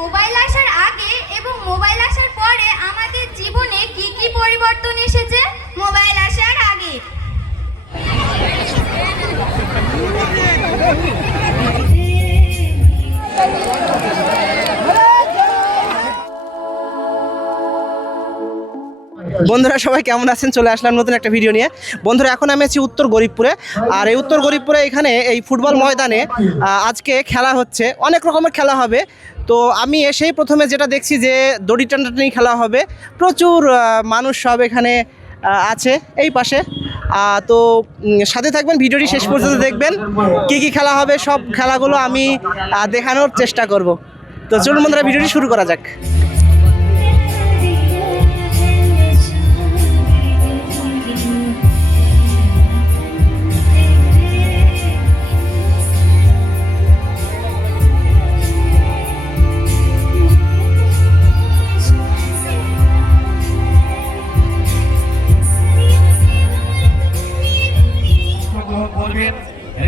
Mobile আসার আগে এবং মোবাইল আসার পরে আমাদের জীবনে কি কি পরিবর্তন এসেছে? মোবাইল আসার আগে বন্ধুরা সবাই কেমন আছেন? চলে আসলাম নতুন একটা ভিডিও নিয়ে। বন্ধুরা এখন আমি আছি উত্তর গরিবপুরে। আর এই উত্তর গরিবপুরে এখানে এই ফুটবল ময়দানে আজকে খেলা হচ্ছে, অনেক রকমের খেলা হবে। তো আমি এসেই প্রথমে যেটা দেখছি যে দড়ি টানাটানি খেলা হবে। প্রচুর মানুষ সব এখানে আছে এই পাশে। তো সাথে থাকবেন, ভিডিওটি শেষ পর্যন্ত দেখবেন। কি কি খেলা হবে সব খেলাগুলো আমি দেখানোর চেষ্টা করব। তো চলুন বন্ধুরা ভিডিওটি শুরু করা যাক।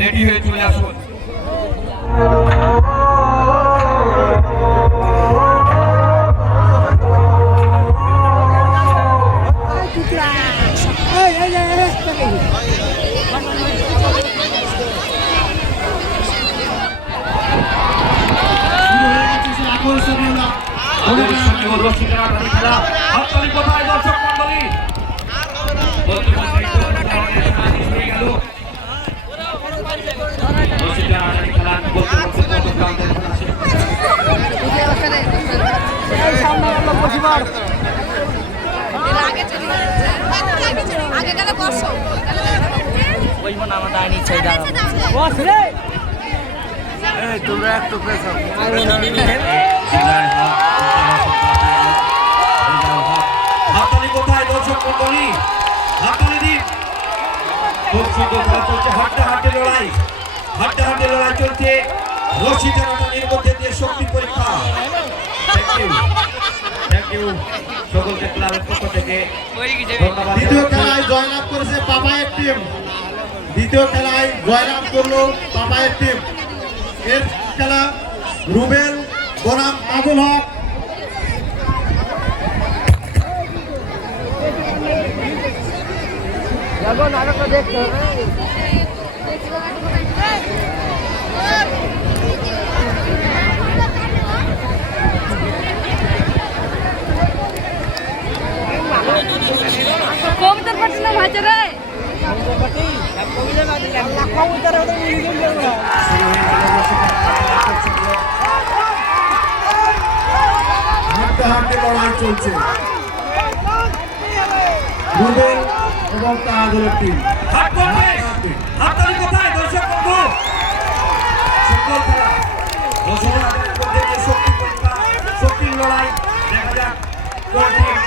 রেডি হয়ে চলে আসুন। কোথায় দর্শক মন্ডলী? হাততালি কোথায় দর্শক মন্ডলী? হাততালি দিন। খুব সুন্দর খেলা চলছে, হাড্ডাহাড্ডি লড়াই, হাড্ডাহাড্ডি লড়াই চলছে। রশি টানাটানির মধ্যে দিয়ে শক্তি পরীক্ষা। থ্যাংক ইউ সকলকে ক্লাবের পক্ষ থেকে ধন্যবাদ। দ্বিতীয় খেলায় জয়লাভ করেছে পাপায়ের টিম। দ্বিতীয় খেলায় জয়লাভ করলো পাপায়ের টিম। এর খেলা রুবেল বনাম আবুল হক। দেখতে হবে। কবিতার পাচ্ছি না ভাইতে রে হাড্ডাহাড্ডি লড়াই চলছে রুবেল এবং তাহাদুলের টিম। হাততালি কোথায় দর্শক বন্ধু? ফুটবল খেলা, রসগোল্লার মধ্যে যে শক্তি পরীক্ষা, শক্তির লড়াই। দেখা যাক কোন টিম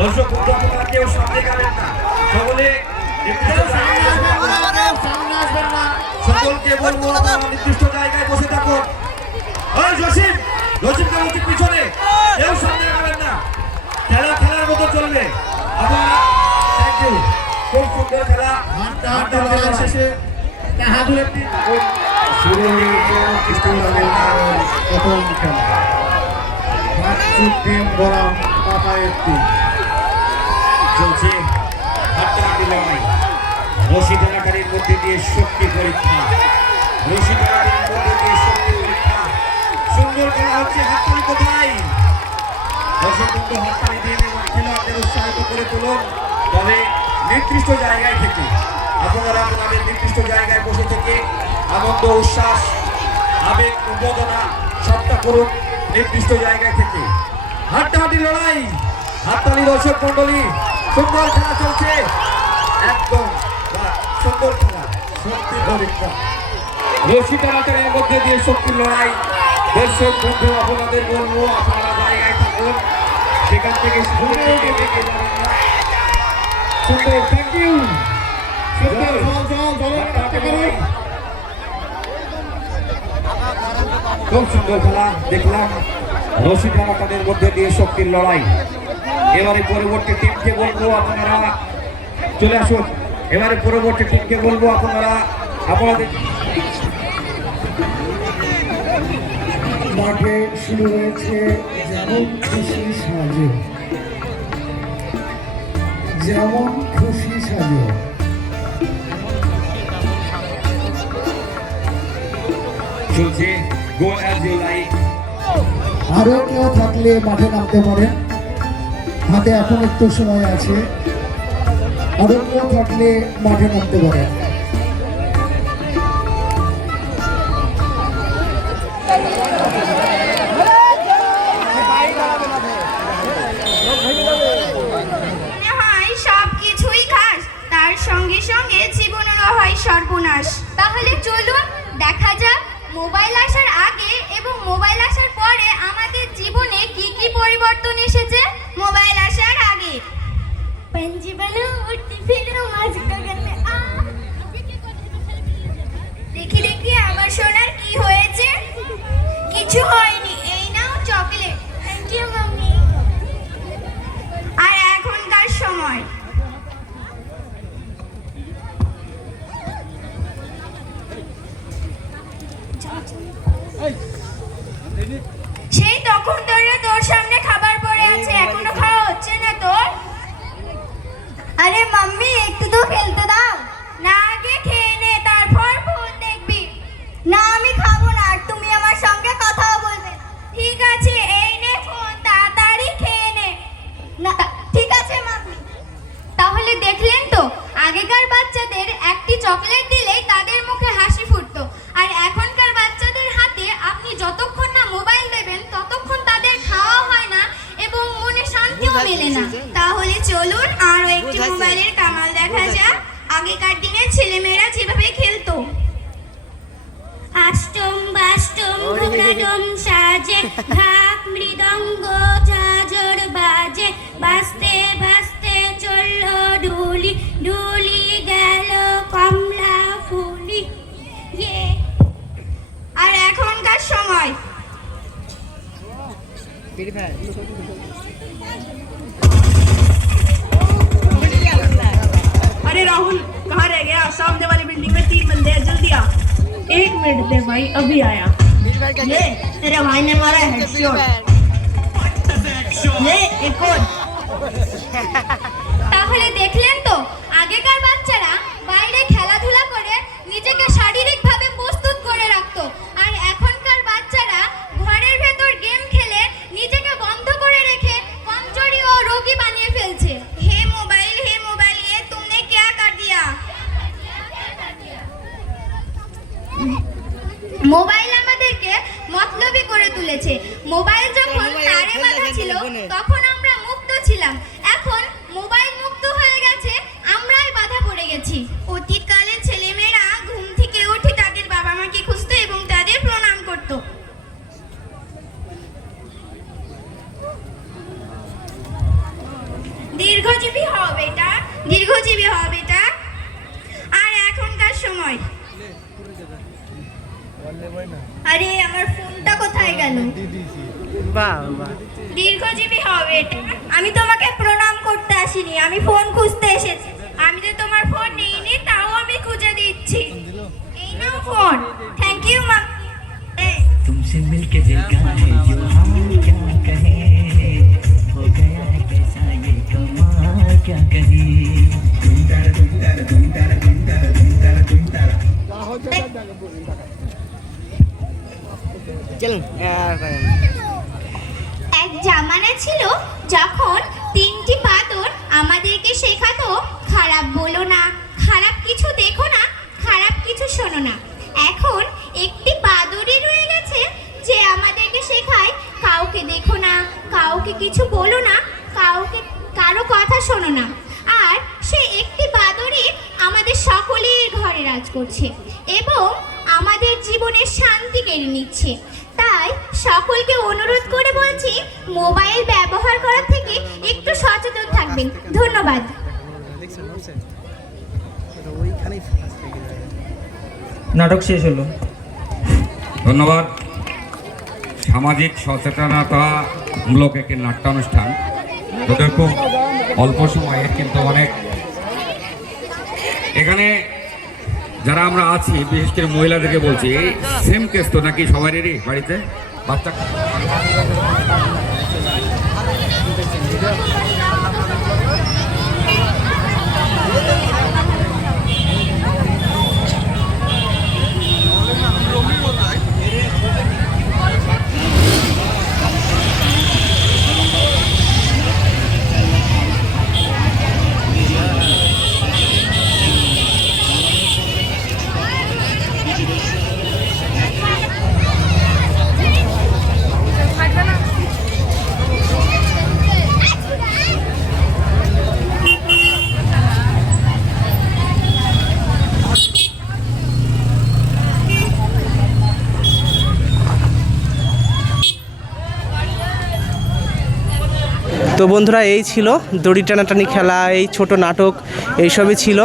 দর্শক বন্ধু, আপনারা কেউ সামনে যাবেন না, সকলে সকলকে বলবো নির্দিষ্ট জায়গায় বসে থাকুন। ওই জসিম, জসিমকে বলছি পিছনে, কেউ সামনে যাবেন না, খেলা খেলার মতো চলবে। আপনারা থ্যাংক ইউ। খুব সুন্দর খেলা, হাড্ডাহাড্ডি লড়াই শেষে তাহাদুলের টিম শুরু হয়ে প্রথম খেলা বাচ্চুর টিম বনাম পাপায়ের টিম। চলছে হাড্ডাহাড্ডি লড়াই, রশি টানাটানির মধ্যে দিয়ে শক্তি পরীক্ষা, রশি টানাটানির মধ্যে দিয়ে শক্তি পরীক্ষা। সুন্দর খেলা হচ্ছে, হাততালি কোথায়? দর্শক বন্ধু হাততালি দিন এবং খেলোয়াড়দের উৎসাহিত করে তুলুন। তবে নির্দিষ্ট জায়গায় থেকে আপনারা আপনাদের নির্দিষ্ট জায়গায় বসে থেকে আনন্দ, উচ্ছ্বাস, আবেগ, উন্মোদনা সবটা করুন নির্দিষ্ট জায়গায় থেকে। হাড্ডাহাড্ডি লড়াই, হাততালি দর্শক মন্ডলী। সুন্দর খেলা চলছে, একদম সুন্দর খেলা, শক্তি পরীক্ষা, রশি টানাটানির মধ্যে দিয়ে শক্তির লড়াই। দর্শক বন্ধু আপনাদের বলবো আপনারা জায়গায় থাকুন, সেখান থেকে শুরু থেকে দেখে যাবেন না। সুন্দর, থ্যাংক ইউ। সুন্দর খুব সুন্দর খেলা দেখলাম, রশি টানাটানির মধ্যে দিয়ে শক্তির লড়াই। এবারে পরবর্তী টিমকে বলবো আপনারা চলে আসুন। এবারে পরবর্তী টিমকে বলবো আপনারা আপনাদের মাঠে শুরু হয়েছে যেমন খুশি সাজো, যেমন খুশি সাজো। চলছে গো অ্যাজ ইউ লাইক। আরো কেউ থাকলে মাঠে নামতে পারেন, হাতে এখন একটু সময় আছে। আরো কেউ থাকলে মাঠে নামতে পারেন। মনে হয় সব কিছুই খাস, তার সঙ্গে সঙ্গে জীবনেরও হয় সর্বনাশ। তাহলে চলুন দেখা যাক মোবাইল আসার আগে এবং মোবাইল আসার পরে আমাদের জীবনে কি কি পরিবর্তন এসেছে। মোবাইল আসার আগে দেখি দেখি আমার সোনার কি হয়েছে। কিছু হয়নি, এই নাও চকলেট। Thank you mummy. আর এখনকার সময় সেই তখন ধরে তোর সামনে খাবার পড়ে আছে, এখনো খাওয়া হচ্ছে না তোর? আরে মাম্মি একটু তো খেলতে দাও না, আগে খেয়ে নে তারপর ফোন দেখবি। না আমি খাবো না, আর তুমি আমার সঙ্গে কথাও বলবে। ঠিক আছে এই নে ফোন, তাড়াতাড়ি খেয়ে নে। না ঠিক আছে মাম্মি। তাহলে দেখলেন তো, আগেকার বাচ্চাদের একটি চকলেট দিলেই তাদের মুখে হাসি ফুটতো, আর এখনকার বাচ্চাদের হাতে আপনি যতক্ষণ না মোবাইল দেবেন ততক্ষণ তাদের খাওয়া হয় না এবং মনে শান্তিও মেলে না। তাহলে চলুন আরো একটি মোবাইলের কামাল দেখা যাক আগেকার দিনে ছেলেমেয়েরা যেভাবে খেলতো। আষ্টম বাষ্টম ঘোড়াডম সাজে, ঢাক মৃদঙ্গ ঝাঁঝর বাজে, বাজতে বাজতে চললো ডুলি, ডুলি গেল কমলা ফুলি। আর এখনকার সময় अरे राहुल कहाँ रह गया? सामने वाली बिल्डिंग में 3 बंदे हैं, जल्दी आ। 1 मिनट दे भाई, अभी आया। ये तेरे भाई ने मारा हेडशॉट। ये एक और। তাহলে দেখলেন তো, আগেকার বাচ্চারা বাইরে খেলাধুলা করে নিজেকে শারীরিকভাবে প্রস্তুত করে রাখতো, আর এখনকার বাচ্চারা ঘরের ভেতর গেম খেলে নিজেকে বন্ধ করে রেখে কমজোরি ও রোগী বানিয়ে ফেলছে। হে মোবাইল ये तुमने क्या कर दिया? মোবাইল আমাদেরকে মতলবী করে তুলেছে। মোবাইল যখন তারে বাঁধা ছিল তখন আমরা মুক্ত ছিলাম, এখন মোবাইল মুক্ত হয়ে গেছে, আমরাই বাধা পড়ে গেছি। অতীতকালে ছেলেমেয়েরা ঘুম থেকে উঠে তাদের বাবা মাকে খুঁজতো এবং তাদের প্রণাম করত। দীর্ঘজীবী হও বেটা, দীর্ঘজীবী হও বেটা। আর এখনকার সময় আরে আমার ফোনটা কোথায় গেল? দীর্ঘজীবী হবে এটা। আমি তোমাকে প্রণাম করতে আসিনি, আমি ফোন খুঁজতে এসেছি। আমি তো তোমার ফোন নিইনি, তাও আমি খুঁজে দিচ্ছি। এই নাও ফোন। থ্যাংক ইউ মা। तुमसे मिलके दिल का है जो हाल क्या कहे, हो गया है कैसा ये कमाल क्या कहे। এক জামানা ছিল যখন 3টি বাদর আমাদেরকে শেখাতো, খারাপ বলো না, খারাপ কিছু দেখো না, খারাপ কিছু শোনো না। এখন একটি বাদরই রয়ে গেছে যে আমাদেরকে শেখায়, কাউকে দেখো না, কাউকে কিছু বলো না, কারো কথা শোনো না। আর সে একটি বাদরই আমাদের সকলের ঘরে রাজ করছে এবং আমাদের জীবনের শান্তি কেড়ে নিচ্ছে। তাই সকলকে অনুরোধ করে বলছি, মোবাইল ব্যবহার করার থেকে একটু সচেতন থাকবেন। ধন্যবাদ। নাটক শেষ হলো। ধন্যবাদ। সামাজিক সচেতনতামূলক একটি নাট্যানুষ্ঠান, তোদের খুব অল্প সময়ে কিন্তু অনেক এখানে যারা আমরা আছি বিশেষ করে মহিলাদেরকে বলছি এই সেম কেস তো নাকি সবারই বাড়িতে বাচ্চা তো বন্ধুরা এই ছিল দড়ি টানাটানি খেলা, এই ছোট নাটক এইসবই ছিল।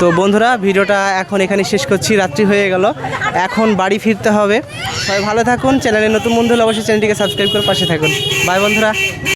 তো বন্ধুরা ভিডিওটা এখন এখানে শেষ করছি, রাত্রি হয়ে গেল, এখন বাড়ি ফিরতে হবে। সবাই ভালো থাকুন, চ্যানেলে নতুন বন্ধু হলে অবশ্যই চ্যানেলটিকে সাবস্ক্রাইব করে পাশে থাকুন। বাই বন্ধুরা।